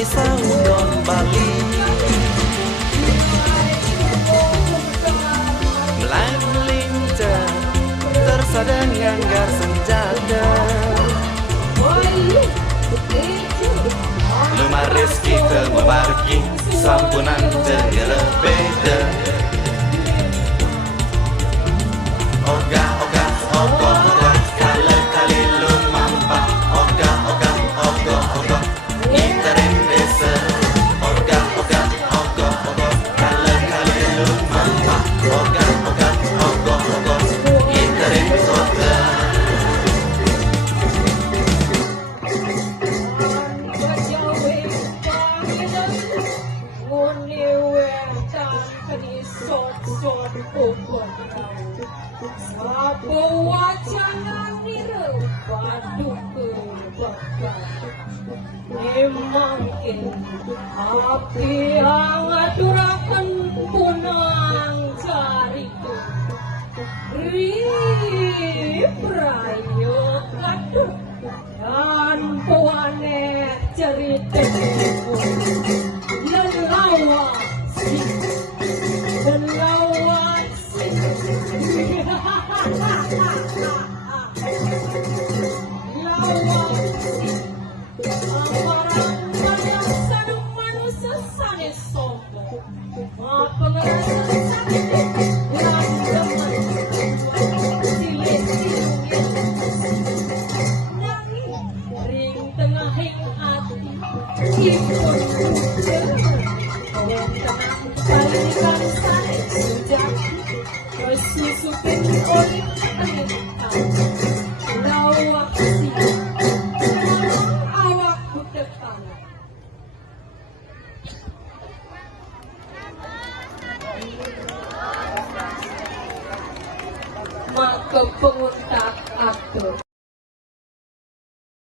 Sanggon Bali Melayu melintas tersadang nganggar senjata Lumaris kita memarki sampunan dengar beda Oga oga oga oga kali kali lu mampa Oga oga oga oga iterin desa Oga oga oga oga kali kali lu mampa Oga oga oga oga iterin kota Apa wacana niru padu kebakar Memang api hangat turakan punang cariku Riprayo kaduk dan puane cerita Lelawasi Susukin